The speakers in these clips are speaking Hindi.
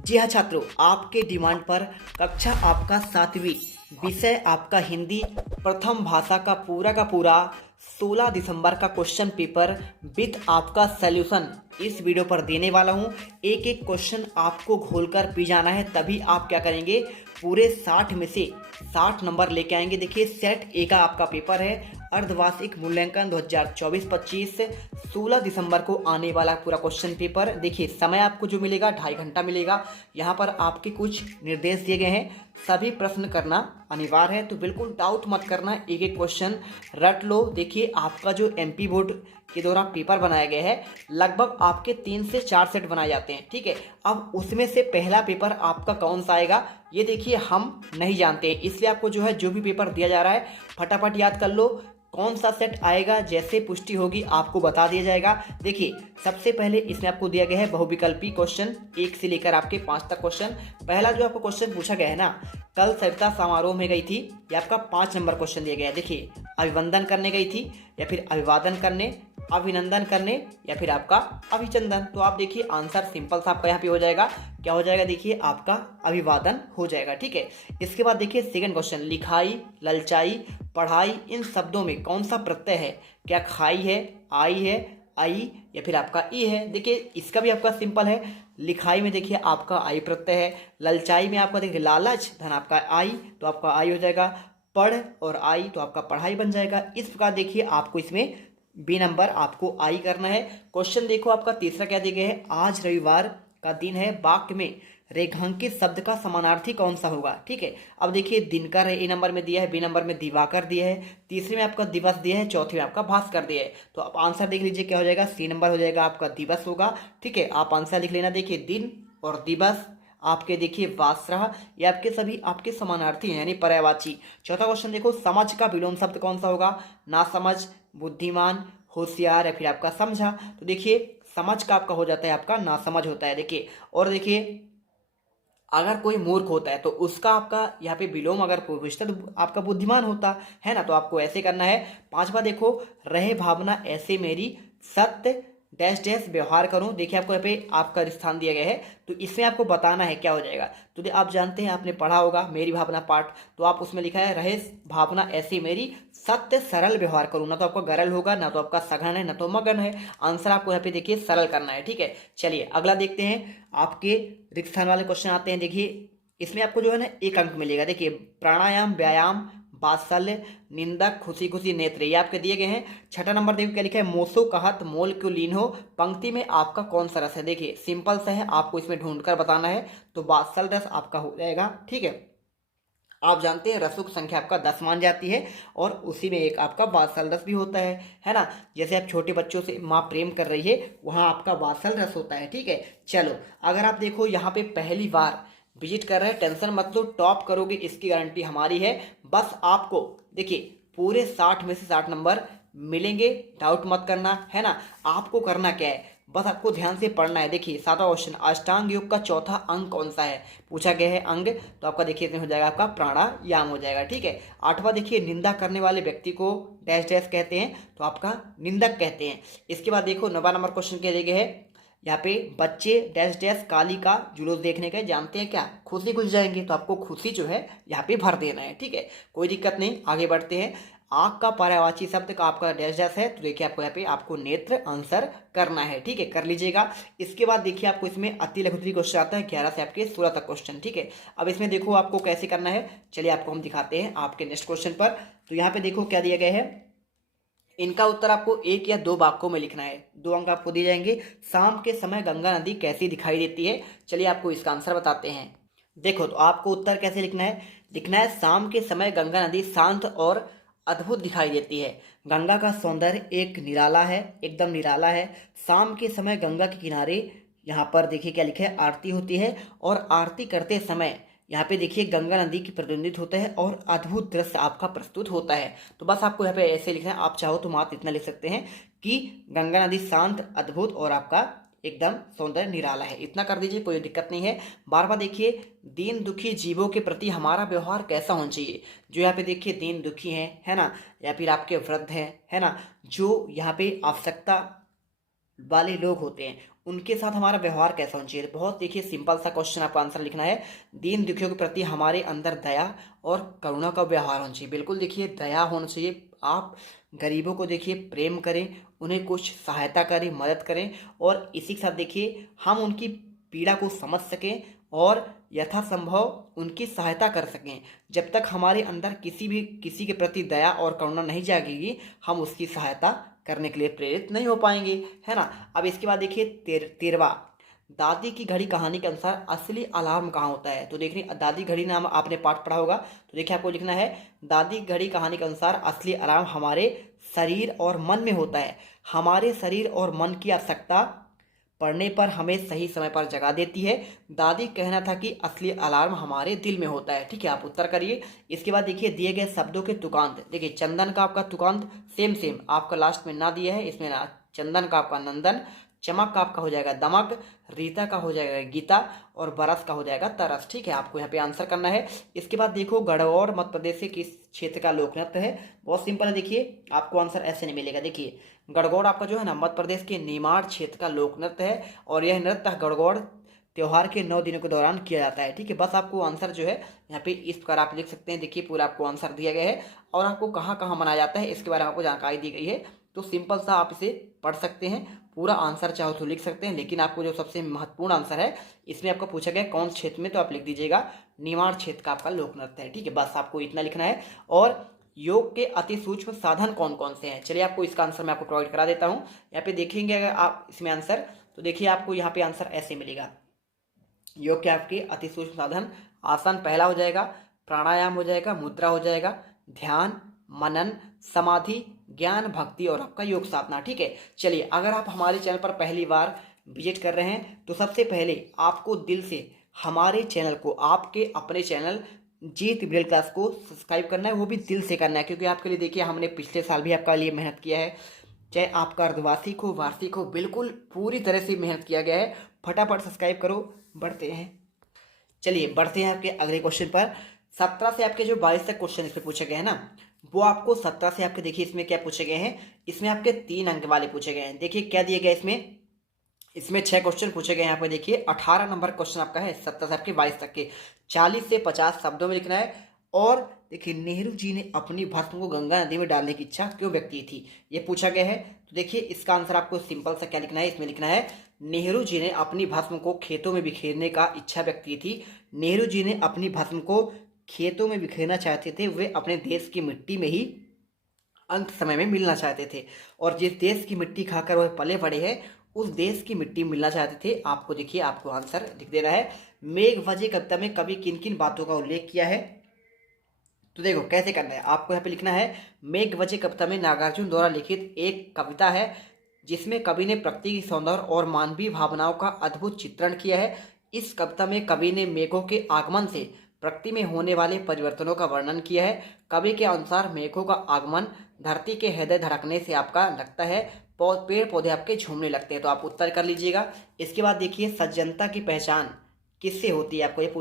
जी हाँ छात्रों, आपके डिमांड पर कक्षा आपका 7वीं, विषय आपका हिंदी प्रथम भाषा का पूरा 16 दिसंबर का क्वेश्चन पेपर विथ आपका सॉल्यूशन इस वीडियो पर देने वाला हूँ। एक एक क्वेश्चन आपको घोलकर पी जाना है, तभी आप क्या करेंगे, पूरे 60 में से 60 नंबर लेके आएंगे। देखिए, सेट ए का आपका पेपर है, अर्धवार्षिक मूल्यांकन 2024-25, 16 दिसंबर को आने वाला पूरा क्वेश्चन पेपर। देखिए, समय आपको जो मिलेगा 2.5 घंटा मिलेगा। यहाँ पर आपके कुछ निर्देश दिए गए हैं, सभी प्रश्न करना अनिवार्य है, तो बिल्कुल डाउट मत करना, एक एक क्वेश्चन रट लो। देखिए, आपका जो एमपी बोर्ड के द्वारा पेपर बनाया गया है, लगभग आपके 3 से 4 सेट बनाए जाते हैं, ठीक है। अब उसमें से पहला पेपर आपका कौन सा आएगा, ये देखिए हम नहीं जानते, इसलिए आपको जो है जो भी पेपर दिया जा रहा है फटाफट याद कर लो। कौन सा सेट आएगा, जैसे पुष्टि होगी आपको बता दिया जाएगा। देखिए, सबसे पहले इसमें आपको दिया गया है बहुविकल्पी क्वेश्चन, 1 से लेकर आपके 5 तक क्वेश्चन। पहला जो आपको क्वेश्चन पूछा गया है ना, कल सविता समारोह में गई थी, ये आपका 5 नंबर क्वेश्चन दिया गया है। देखिए, अभिवंदन करने गई थी या फिर अभिवादन करने, अभिनंदन करने या फिर आपका अभिचंदन। तो आप देखिए आंसर सिंपल सा आपका यहाँ पे हो जाएगा, क्या हो जाएगा, देखिए आपका अभिवादन हो जाएगा, ठीक है। इसके बाद देखिए सेकंड क्वेश्चन, लिखाई, ललचाई, पढ़ाई, इन शब्दों में कौन सा प्रत्यय है, क्या खाई है, आई है, आई या फिर आपका ई है। देखिए, इसका भी आपका सिंपल है, लिखाई में देखिए आपका आई प्रत्यय है, ललचाई में आपका देखिए लालच धन आपका आई, तो आपका आई हो जाएगा, पढ़ और आई तो आपका पढ़ाई बन जाएगा। इस प्रकार देखिए आपको इसमें बी नंबर आपको आई करना है। क्वेश्चन देखो आपका तीसरा क्या दिया गया है, आज रविवार का दिन है, वाक्य में रेखांकित शब्द का समानार्थी कौन सा होगा, ठीक है। अब देखिए, दिनकर है, ए नंबर में दिया है, बी नंबर में दिवाकर दिया है, तीसरे में आपका दिवस दिया है, चौथे में आपका भास्कर दिया है। तो आप आंसर देख लीजिए क्या हो जाएगा, सी नंबर हो जाएगा आपका दिवस होगा, ठीक है। आप आंसर लिख लेना। देखिए, दिन और दिवस आपके देखिए वासरह, ये आपके सभी आपके समानार्थी हैं यानी पर्यायवाची। चौथा क्वेश्चन देखो, समझ का विलोम शब्द कौन सा होगा, ना समझ, बुद्धिमान, होशियार या फिर आपका समझा। तो देखिए, समझ का आपका हो जाता है आपका ना समझ होता है। देखिए, और देखिए अगर कोई मूर्ख होता है तो उसका आपका यहाँ पे विलोम अगर कोई पूछता है तो आपका बुद्धिमान होता है ना। तो आपको ऐसे करना है। पांचवा देखो, रहे भावना ऐसे मेरी, सत्य डैश डैश व्यवहार करूं। देखिए, आपको यहाँ पे आपका स्थान दिया गया है, तो इसमें आपको बताना है क्या हो जाएगा। तो आप जानते हैं, आपने पढ़ा होगा मेरी भावना पाठ, तो आप उसमें लिखा है रहे भावना ऐसी मेरी, सत्य सरल व्यवहार करूं। ना तो आपका गरल होगा, ना तो आपका सघन है, ना तो मगन है। आंसर आपको यहाँ पे देखिए सरल करना है, ठीक है। चलिए अगला देखते हैं, आपके रिक्त स्थान वाले क्वेश्चन आते हैं। देखिए, इसमें आपको जो है ना 1 अंक मिलेगा। देखिए, प्राणायाम, व्यायाम, वात्सल्य, निंदक, खुशी खुशी, नेत्र, ये आपके दिए गए हैं। छठा नंबर देखो क्या लिखा है, मोसो कहत मोल क्यों लीन हो, पंक्ति में आपका कौन सा रस है। देखिए, सिंपल सा है, आपको इसमें ढूंढकर बताना है, तो वात्सल्य रस आपका हो जाएगा, ठीक है। आप जानते हैं रसों की संख्या आपका 10 मान जाती है, और उसी में एक आपका वात्सल्य रस भी होता है ना। जैसे आप छोटे बच्चों से माँ प्रेम कर रही है, वहाँ आपका वात्सल्य रस होता है, ठीक है। चलो, अगर आप देखो यहाँ पे पहली बार विजिट कर रहे हैं, टेंशन मत लो, टॉप करोगे इसकी गारंटी हमारी है। बस आपको देखिए पूरे 60 में से 60 नंबर मिलेंगे, डाउट मत करना, है ना। आपको करना क्या है, बस आपको ध्यान से पढ़ना है। देखिए, 7वां क्वेश्चन, अष्टांग योग का चौथा अंग कौन सा है, पूछा गया है अंग, तो आपका देखिए इसमें हो जाएगा आपका प्राणायाम हो जाएगा, ठीक है। 8वां देखिए, निंदा करने वाले व्यक्ति को डैश डैश कहते हैं, तो आपका निंदक कहते हैं। इसके बाद देखो 9वां नंबर क्वेश्चन क्या दिया गया है, यहाँ पे बच्चे डैश डैश काली का जुलूस देखने गए, जानते हैं क्या, खुशी खुश जाएंगे, तो आपको खुशी जो है यहाँ पे भर देना है, ठीक है। कोई दिक्कत नहीं, आगे बढ़ते हैं। आँख का पर्यायवाची शब्द का आपका डैश डैश है, तो देखिए आपको यहाँ पे आपको नेत्र आंसर करना है, ठीक है, कर लीजिएगा। इसके बाद देखिए आपको इसमें अति लघु क्वेश्चन आता है 11 से आपके 16 तक क्वेश्चन, ठीक है। अब इसमें देखो आपको कैसे करना है, चलिए आपको हम दिखाते हैं आपके नेक्स्ट क्वेश्चन पर। तो यहाँ पे देखो क्या दिया गया है, इनका उत्तर आपको 1 या 2 वाक्यों में लिखना है, 2 अंक आपको दिए जाएंगे। शाम के समय गंगा नदी कैसी दिखाई देती है, चलिए आपको इसका आंसर बताते हैं। देखो, तो आपको उत्तर कैसे लिखना है, लिखना है शाम के समय गंगा नदी शांत और अद्भुत दिखाई देती है। गंगा का सौंदर्य एक निराला है, एकदम निराला है। शाम के समय गंगा के किनारे यहाँ पर देखिए क्या लिखा है, आरती होती है, और आरती करते समय यहाँ पे देखिए गंगा नदी की प्रतिनिधित्व होता है और अद्भुत दृश्य आपका प्रस्तुत होता है। तो बस आपको यहाँ पे ऐसे लिखना है, आप चाहो तो मात्र इतना लिख सकते हैं कि गंगा नदी शांत, अद्भुत और आपका एकदम सौंदर्य निराला है, इतना कर दीजिए, कोई दिक्कत नहीं है। बार देखिए, दीन दुखी जीवों के प्रति हमारा व्यवहार कैसा होना चाहिए। जो यहाँ पे देखिए दीन दुखी हैं, है ना, या फिर आपके वृद्ध हैं, है ना, जो यहाँ पे आवश्यकता वाले लोग होते हैं, उनके साथ हमारा व्यवहार कैसा होना चाहिए। बहुत देखिए सिंपल सा क्वेश्चन, आपका आंसर लिखना है दीन दुखियों के प्रति हमारे अंदर दया और करुणा का व्यवहार होना चाहिए। बिल्कुल देखिए दया होना चाहिए, आप गरीबों को देखिए प्रेम करें, उन्हें कुछ सहायता करें, मदद करें, और इसी के साथ देखिए हम उनकी पीड़ा को समझ सकें और यथासंभव उनकी सहायता कर सकें। जब तक हमारे अंदर किसी के प्रति दया और करुणा नहीं जागेगी, हम उसकी सहायता करने के लिए प्रेरित नहीं हो पाएंगे, है ना। अब इसके बाद देखिए 13वां, दादी की घड़ी कहानी के अनुसार असली अलार्म कहाँ होता है। तो देखिए दादी घड़ी नाम आपने पाठ पढ़ा होगा, तो देखिए आपको लिखना है दादी घड़ी कहानी के अनुसार असली अलार्म हमारे शरीर और मन में होता है। हमारे शरीर और मन की आवश्यकता पढ़ने पर हमें सही समय पर जगा देती है। दादी कहना था कि असली अलार्म हमारे दिल में होता है। ठीक है, आप उत्तर करिए। इसके बाद देखिए दिए गए शब्दों के तुकांत, देखिए चंदन का आपका तुकांत सेम आपका लास्ट में ना दिया है, इसमें ना चंदन का आपका नंदन, चमक का आपका हो जाएगा दमक, रीता का हो जाएगा गीता, और बरस का हो जाएगा तरस। ठीक है, आपको यहाँ पे आंसर करना है। इसके बाद देखो गढ़वाल मध्य प्रदेश के किस क्षेत्र का लोक नृत्य है। बहुत सिंपल है, देखिए आपको आंसर ऐसे नहीं मिलेगा। देखिए गढ़गौड़ आपका जो है ना मध्य प्रदेश के निमाड़ क्षेत्र का लोक नृत्य है, और यह नृत्य गढ़गौड़ त्योहार के 9 दिनों के दौरान किया जाता है। ठीक है, बस आपको आंसर जो है यहाँ पे इस प्रकार आप लिख सकते हैं। देखिए पूरा आपको आंसर दिया गया है, और आपको कहाँ कहाँ मनाया जाता है इसके बारे में आपको जानकारी दी गई है। तो सिंपल सा आप इसे पढ़ सकते हैं, पूरा आंसर चाहो तो लिख सकते हैं, लेकिन आपको जो सबसे महत्वपूर्ण आंसर है इसमें आपको पूछा गया कौन क्षेत्र में, तो आप लिख दीजिएगा निमाड़ क्षेत्र का आपका लोक नृत्य है। ठीक है, बस आपको इतना लिखना है। और योग के अति सूक्ष्म साधन कौन कौन से हैं, चलिए आपको इसका आंसर मैं आपको प्रोवाइड करा देता हूँ। यहाँ पे देखेंगे अगर आप इसमें आंसर, तो देखिए आपको यहाँ पे आंसर ऐसे मिलेगा। योग के आपके अति सूक्ष्म साधन, आसन पहला हो जाएगा, प्राणायाम हो जाएगा, मुद्रा हो जाएगा, ध्यान, मनन, समाधि, ज्ञान, भक्ति, और आपका योग साधना। ठीक है, चलिए अगर आप हमारे चैनल पर पहली बार विजिट कर रहे हैं तो सबसे पहले आपको दिल से हमारे चैनल को, आपके अपने चैनल जीत मिडिल क्लास को सब्सक्राइब करना है, वो भी दिल से करना है, क्योंकि आपके लिए देखिए हमने पिछले साल भी आपका लिए मेहनत किया है, चाहे आपका अर्धवार्षिक हो वार्षिक हो, बिल्कुल पूरी तरह से मेहनत किया गया है। फटाफट सब्सक्राइब करो, बढ़ते हैं। चलिए बढ़ते हैं आपके अगले क्वेश्चन पर। 17 से आपके जो 22 तक क्वेश्चन इसमें पूछे गए हैं ना, वो आपको 17 से आपके देखिए इसमें क्या पूछे गए हैं, इसमें आपके 3 अंक वाले पूछे गए हैं। देखिए क्या दिए गए इसमें 6 क्वेश्चन पूछे गए हैं। यहाँ पे देखिए 18 नंबर क्वेश्चन आपका है 17 से आपके 22 तक के, 40 से 50 शब्दों में लिखना है। और देखिए नेहरू जी ने अपनी भस्म को गंगा नदी में डालने की इच्छा क्यों व्यक्त की थी, ये पूछा गया है। तो देखिए इसका आंसर आपको सिंपल सा क्या लिखना है, इसमें लिखना है नेहरू जी ने अपनी भस्म को खेतों में बिखेरने का इच्छा व्यक्त की थी। नेहरू जी ने अपनी भस्म को खेतों में बिखेरना चाहते थे, वे अपने देश की मिट्टी में ही अंत समय में मिलना चाहते थे, और जिस देश की मिट्टी खाकर वह पले बड़े हैं उस देश की मिट्टी मिलना चाहते थे। आपको देखिए आपको आंसर लिख देना है। मेघ वजह कविता में कवि किन किन बातों का उल्लेख किया है, तो देखो कैसे करना है, आपको यहाँ पे लिखना है मेघ वजह कविता में नागार्जुन द्वारा लिखित एक कविता है जिसमें कवि ने प्रकृति की सौंदर्य और मानवीय भावनाओं का अद्भुत चित्रण किया है। इस कविता में कवि ने मेघों के आगमन से प्रकृति में होने वाले परिवर्तनों का वर्णन किया है। कवि के अनुसार मेघों का आगमन धरती के हृदय धड़कने से आपका लगता है पेड़ पौधे आपके झूमने लगते हैं। तो आप उत्तर कर लीजिएगा। इसके बाद देखिए सज्जनता की पहचान किससे होती है, आपको ये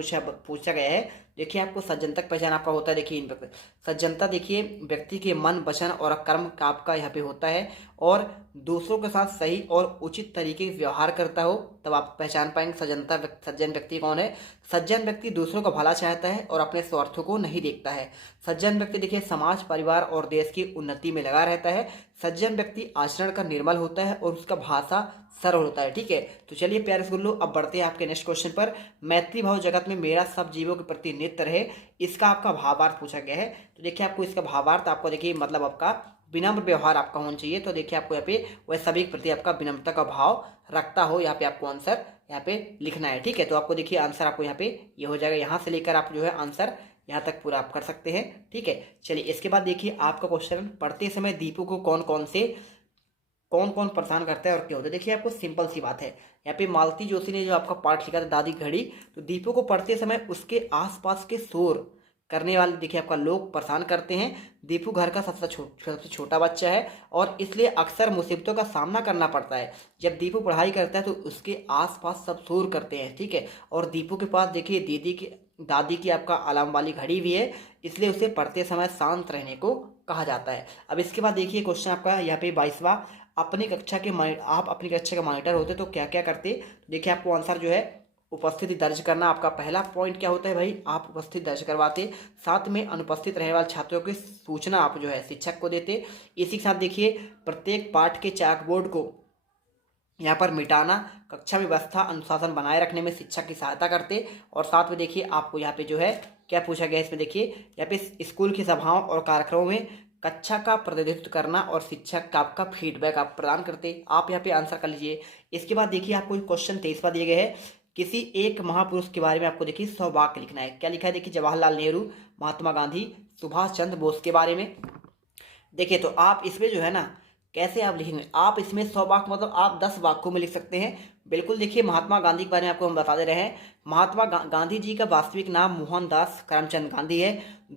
पूछा गया है। देखिए आपको सज्जनता की पहचान आपका होता है, देखिए इन सज्जनता देखिए व्यक्ति के मन वचन और कर्म का आपका यहाँ पे होता है, और दूसरों के साथ सही और उचित तरीके से व्यवहार करता हो, तब आप पहचान पाएंगे सज्जन व्यक्ति कौन है। सज्जन व्यक्ति दूसरों का भला चाहता है और अपने स्वार्थों को नहीं देखता है। सज्जन व्यक्ति देखिए समाज परिवार और देश की उन्नति में लगा रहता है। सज्जन व्यक्ति आचरण का निर्मल होता है और उसका भाषा सरल होता है। ठीक है, तो चलिए प्यारे गुल्लू अब बढ़ते हैं आपके नेक्स्ट क्वेश्चन पर। मैत्री भाव जगत में मेरा सब जीवों के प्रति नित्य रहे, इसका आपका भावार्थ पूछा गया है। तो देखिए आपको इसका भावार्थ आपको देखिए मतलब आपका विनम्र व्यवहार आपका होना चाहिए। तो देखिए आपको यहाँ पे वह सभी के प्रति आपका विनम्रता का भाव रखता हो, यहाँ पे आपको आंसर यहाँ पे लिखना है। ठीक है, तो आपको देखिए आंसर आपको यहाँ पे ये हो जाएगा, यहाँ से लेकर आप जो है आंसर यहाँ तक पूरा आप कर सकते हैं। ठीक है, चलिए इसके बाद देखिए आपका क्वेश्चन, पढ़ते समय दीपू को कौन कौन परेशान करता है और क्यों। तो देखिए आपको सिंपल सी बात है, यहाँ पे मालती जोशी ने जो आपका पाठ लिखा था दादी घड़ी, तो दीपू को पढ़ते समय उसके आसपास के शोर करने वाले देखिए आपका लोग परेशान करते हैं। दीपू घर का सबसे छोटा बच्चा है और इसलिए अक्सर मुसीबतों का सामना करना पड़ता है। जब दीपू पढ़ाई करता है तो उसके आसपास सब शोर करते हैं। ठीक है, और दीपू के पास देखिए दादी की आपका अलार्म वाली घड़ी भी है, इसलिए उसे पढ़ते समय शांत रहने को कहा जाता है। अब इसके बाद देखिए क्वेश्चन आपका यहाँ पे 22वां, आप अपनी कक्षा के मॉनिटर होते तो क्या क्या करते। तो देखिए आपको आंसर जो है उपस्थिति दर्ज करना आपका पहला पॉइंट क्या होता है भाई, आप उपस्थिति दर्ज करवाते। साथ में अनुपस्थित रहने वाले छात्रों की सूचना आप जो है शिक्षक को देते। इसी के साथ देखिए प्रत्येक पाठ के चाक बोर्ड को यहाँ पर मिटाना कक्षा व्यवस्था अनुशासन बनाए रखने में शिक्षक की सहायता करते। और साथ में देखिए आपको यहाँ पे जो है क्या पूछा गया इसमें, देखिए यहाँ पे स्कूल की सभाओं और कार्यक्रमों में कक्षा का प्रतिनिधित्व करना और शिक्षक का आपका फीडबैक आप प्रदान करते। आप यहाँ पे आंसर कर लीजिए। इसके बाद देखिए आपको क्वेश्चन 23वां दिए गए हैं, किसी एक महापुरुष के बारे में आपको देखिए 100 वाक्य लिखना है। क्या लिखा है, देखिए जवाहरलाल नेहरू, महात्मा गांधी, सुभाष चंद्र बोस के बारे में। देखिए तो आप इसमें जो है ना कैसे आप लिखेंगे, आप इसमें 100 वाक्य मतलब आप 10 वाक्यों में लिख सकते हैं। बिल्कुल देखिए महात्मा गांधी के बारे में आपको हम बता दे रहे हैं। महात्मा गांधी जी का वास्तविक नाम मोहनदास करमचंद गांधी है।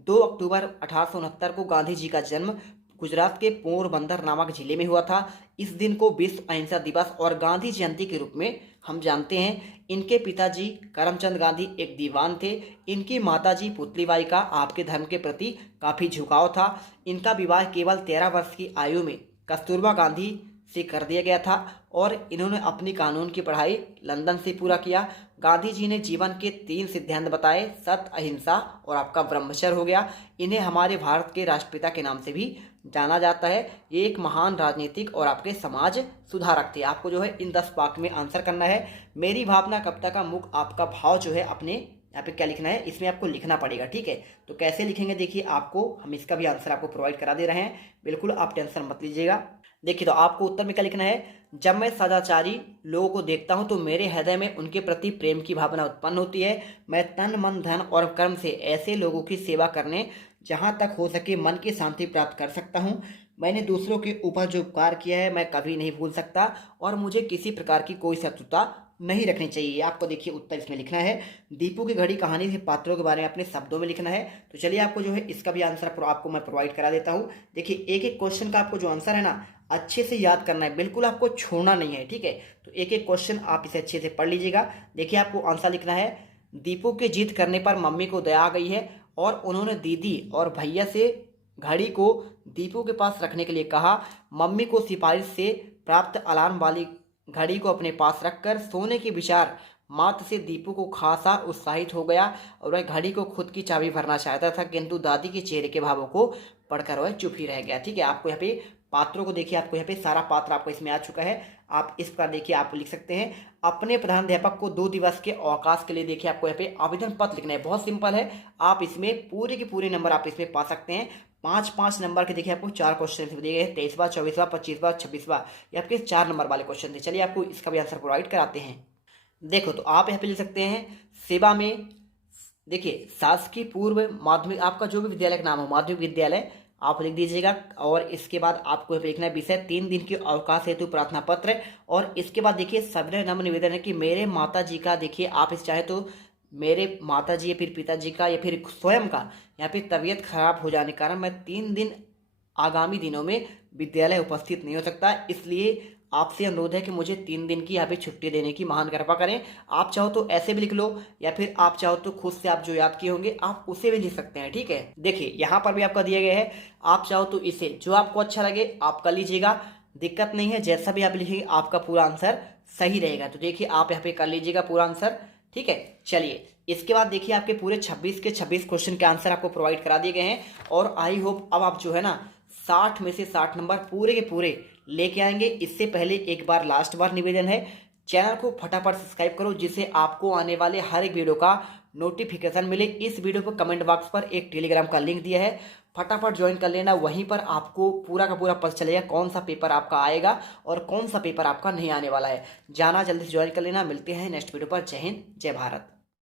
2 अक्टूबर 1869 को गांधी जी का जन्म गुजरात के पोरबंदर नामक जिले में हुआ था। इस दिन को विश्व अहिंसा दिवस और गांधी जयंती के रूप में हम जानते हैं। इनके पिताजी करमचंद गांधी एक दीवान थे। इनकी माताजी पुतलीबाई का आपके धर्म के प्रति काफ़ी झुकाव था। इनका विवाह केवल 13 वर्ष की आयु में कस्तूरबा गांधी से कर दिया गया था और इन्होंने अपनी कानून की पढ़ाई लंदन से पूरा किया। गांधी जी ने जीवन के 3 सिद्धांत बताए, सत्य, अहिंसा और आपका ब्रह्मचर्य हो गया। इन्हें हमारे भारत के राष्ट्रपिता के नाम से भी जाना जाता है। ये एक महान राजनीतिक और आपके समाज सुधारक थे। आपको जो है इन 10 वाक्य में आंसर करना है। मेरी भावना कविता का मुख्य आपका भाव जो है अपने यहाँ पे क्या लिखना है, इसमें आपको लिखना पड़ेगा। ठीक है, तो कैसे लिखेंगे देखिए आपको हम इसका भी आंसर आपको प्रोवाइड करा दे रहे हैं, बिल्कुल आप टेंशन मत लीजिएगा। देखिए तो आपको उत्तर में क्या लिखना है, जब मैं सदाचारी लोगों को देखता हूं तो मेरे हृदय में उनके प्रति प्रेम की भावना उत्पन्न होती है। मैं तन मन धन और कर्म से ऐसे लोगों की सेवा करने जहां तक हो सके मन की शांति प्राप्त कर सकता हूं। मैंने दूसरों के ऊपर जो उपकार किया है मैं कभी नहीं भूल सकता और मुझे किसी प्रकार की कोई शत्रुता नहीं रखनी चाहिए। आपको देखिए उत्तर इसमें लिखना है। दीपू की घड़ी कहानी के पात्रों के बारे में अपने शब्दों में लिखना है। तो चलिए आपको जो है इसका भी आंसर आपको मैं प्रोवाइड करा देता हूँ। देखिए एक एक क्वेश्चन का आपको जो आंसर है ना अच्छे से याद करना है, बिल्कुल आपको छोड़ना नहीं है। ठीक है, तो एक एक क्वेश्चन आप इसे अच्छे से पढ़ लीजिएगा। देखिए आपको आंसर लिखना है, दीपू के जीत करने पर मम्मी को दया आ गई है और उन्होंने दीदी और भैया से घड़ी को दीपू के पास रखने के लिए कहा। मम्मी को सिफारिश से प्राप्त अलार्म वाली घड़ी को अपने पास रखकर सोने के विचार मात्र से दीपू को खासा उत्साहित हो गया और वह घड़ी को खुद की चाबी भरना चाहता था, किंतु दादी के चेहरे के भावों को पढ़कर वह चुप ही रह गया। ठीक है, आपको यहाँ पे पात्रों को देखिए, आपको यहाँ पे सारा पात्र आपको इसमें आ चुका है। आप इस प्रकार देखिए आप लिख सकते हैं। अपने प्रधानाध्यापक को 2 दिवस के अवकाश के लिए देखिए आपको यहाँ पे आवेदन पत्र लिखना है। बहुत सिंपल है, आप इसमें पूरे के पूरे नंबर आप इसमें पा सकते हैं। 5-5 नंबर के देखिए आपको 4 क्वेश्चन दिए गए हैं, 23वां, 24वां, 25वां, 26वां। ये आपके 4 नंबर वाले क्वेश्चन थे। चलिए आपको इसका भी आंसर प्रोवाइड कराते हैं। देखो तो आप यहाँ पे लिख सकते हैं सेवा में, देखिए शासकीय पूर्व माध्यमिक आपका जो भी विद्यालय का नाम हो माध्यमिक विद्यालय आप लिख दीजिएगा। और इसके बाद आपको लिखना है विषय 3 दिन के अवकाश हेतु प्रार्थना पत्र। और इसके बाद देखिए सविनय नम्र निवेदन है कि मेरे माता जी का, देखिए आप इस चाहे तो मेरे माता जी या फिर पिताजी का या फिर स्वयं का यहाँ पे तबीयत खराब हो जाने के कारण मैं 3 दिन आगामी दिनों में विद्यालय उपस्थित नहीं हो सकता, इसलिए आपसे अनुरोध है कि मुझे 3 दिन की यहाँ पे छुट्टी देने की महान कृपा करें। आप चाहो तो ऐसे भी लिख लो या फिर आप चाहो तो खुद से आप जो याद किए होंगे आप उसे भी लिख सकते हैं। ठीक है, देखिए यहाँ पर भी आपका दिया गया है, आप चाहो तो इसे जो आपको अच्छा लगे आप कर लीजिएगा, दिक्कत नहीं है। जैसा भी आप लिखेंगे आपका पूरा आंसर सही रहेगा। तो देखिए आप यहाँ पे कर लीजिएगा पूरा आंसर। ठीक है, चलिए इसके बाद देखिए आपके पूरे 26 के 26 क्वेश्चन के आंसर आपको प्रोवाइड करा दिए गए हैं। और आई होप अब आप जो है ना 60 में से 60 नंबर पूरे के पूरे लेके आएंगे। इससे पहले एक बार लास्ट बार निवेदन है, चैनल को फटाफट सब्सक्राइब करो जिससे आपको आने वाले हर एक वीडियो का नोटिफिकेशन मिले। इस वीडियो पर कमेंट बॉक्स पर एक टेलीग्राम का लिंक दिया है, फटाफट ज्वाइन कर लेना। वहीं पर आपको पूरा का पूरा पता चलेगा कौन सा पेपर आपका आएगा और कौन सा पेपर आपका नहीं आने वाला है। जाना जल्दी से ज्वाइन कर लेना। मिलते हैं नेक्स्ट वीडियो पर। जय हिंद, जय भारत।